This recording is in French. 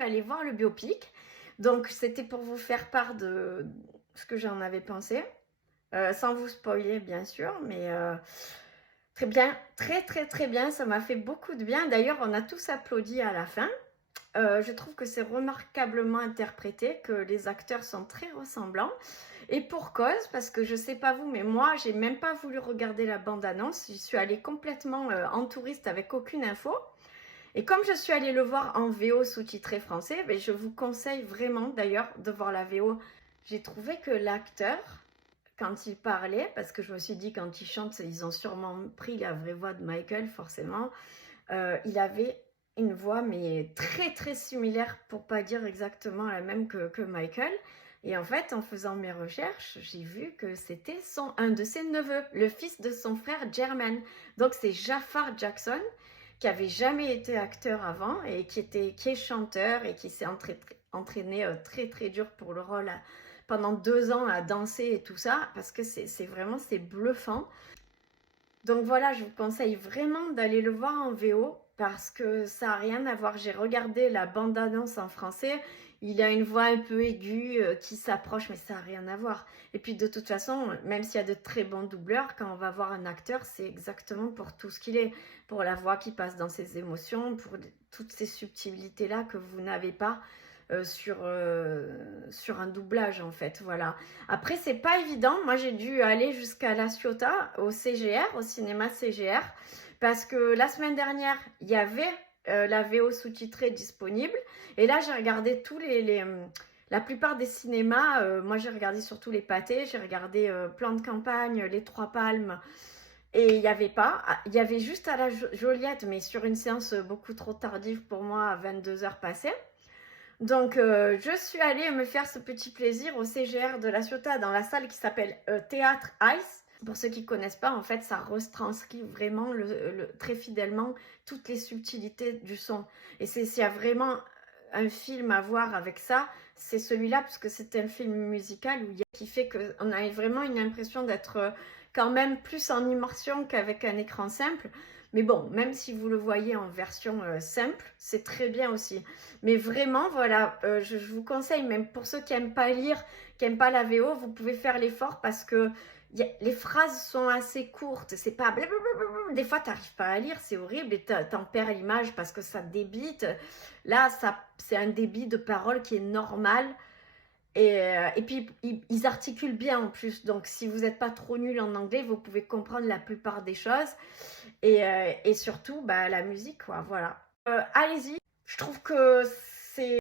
aller voir le biopic. Donc, c'était pour vous faire part de ce que j'en avais pensé. Sans vous spoiler, bien sûr, mais très bien, très, très, très bien. Ça m'a fait beaucoup de bien. D'ailleurs, on a tous applaudi à la fin. Je trouve que c'est remarquablement interprété, que les acteurs sont très ressemblants. Et pour cause, parce que je sais pas vous, mais moi, j'ai même pas voulu regarder la bande-annonce. J'y suis allée complètement en touriste avec aucune info. Et comme je suis allée le voir en VO sous-titré français, ben, je vous conseille vraiment d'ailleurs de voir la VO. J'ai trouvé que l'acteur, quand il parlait, parce que je me suis dit quand il chante, ils ont sûrement pris la vraie voix de Michael, forcément, il avait une voix mais très très similaire, pour pas dire exactement la même que Michael. Et en fait, en faisant mes recherches, j'ai vu que c'était un de ses neveux, le fils de son frère Jermaine. Donc c'est Jafar Jackson, qui avait jamais été acteur avant et qui est chanteur et qui s'est entraîné très très dur pour le rôle pendant 2 ans à danser et tout ça, parce que c'est vraiment, c'est bluffant. Donc voilà, je vous conseille vraiment d'aller le voir en VO parce que ça n'a rien à voir. J'ai regardé la bande-annonce en français, il a une voix un peu aiguë qui s'approche, mais ça n'a rien à voir. Et puis de toute façon, même s'il y a de très bons doubleurs, quand on va voir un acteur, c'est exactement pour tout ce qu'il est, pour la voix qui passe dans ses émotions, pour toutes ces subtilités-là que vous n'avez pas sur un doublage en fait, voilà. Après c'est pas évident, moi j'ai dû aller jusqu'à La Ciotat au CGR, au cinéma CGR, parce que la semaine dernière il y avait la VO sous-titrée disponible, et là j'ai regardé la plupart des cinémas, moi j'ai regardé surtout les Pâtés, j'ai regardé Plan de campagne, Les Trois Palmes, et il n'y avait pas, il y avait juste à la Joliette, mais sur une séance beaucoup trop tardive pour moi, à 22 h passées. Donc, je suis allée me faire ce petit plaisir au CGR de La Ciotat, dans la salle qui s'appelle Théâtre Ice. Pour ceux qui ne connaissent pas, en fait, ça retranscrit vraiment très fidèlement toutes les subtilités du son. Et s'il y a vraiment un film à voir avec ça, c'est celui-là, parce que c'est un film musical qui fait qu'on a vraiment une impression d'être quand même plus en immersion qu'avec un écran simple. Mais bon, même si vous le voyez en version simple, c'est très bien aussi. Mais vraiment, voilà, je vous conseille, même pour ceux qui n'aiment pas lire, qui n'aiment pas la VO, vous pouvez faire l'effort parce que les phrases sont assez courtes. C'est pas blablabla. Des fois, tu n'arrives pas à lire, c'est horrible et t'en perds l'image parce que ça débite. Là, c'est un débit de parole qui est normal. Et puis, ils articulent bien en plus. Donc, si vous n'êtes pas trop nul en anglais, vous pouvez comprendre la plupart des choses. Et surtout, bah, la musique, quoi. Voilà. Allez-y. Je trouve que c'est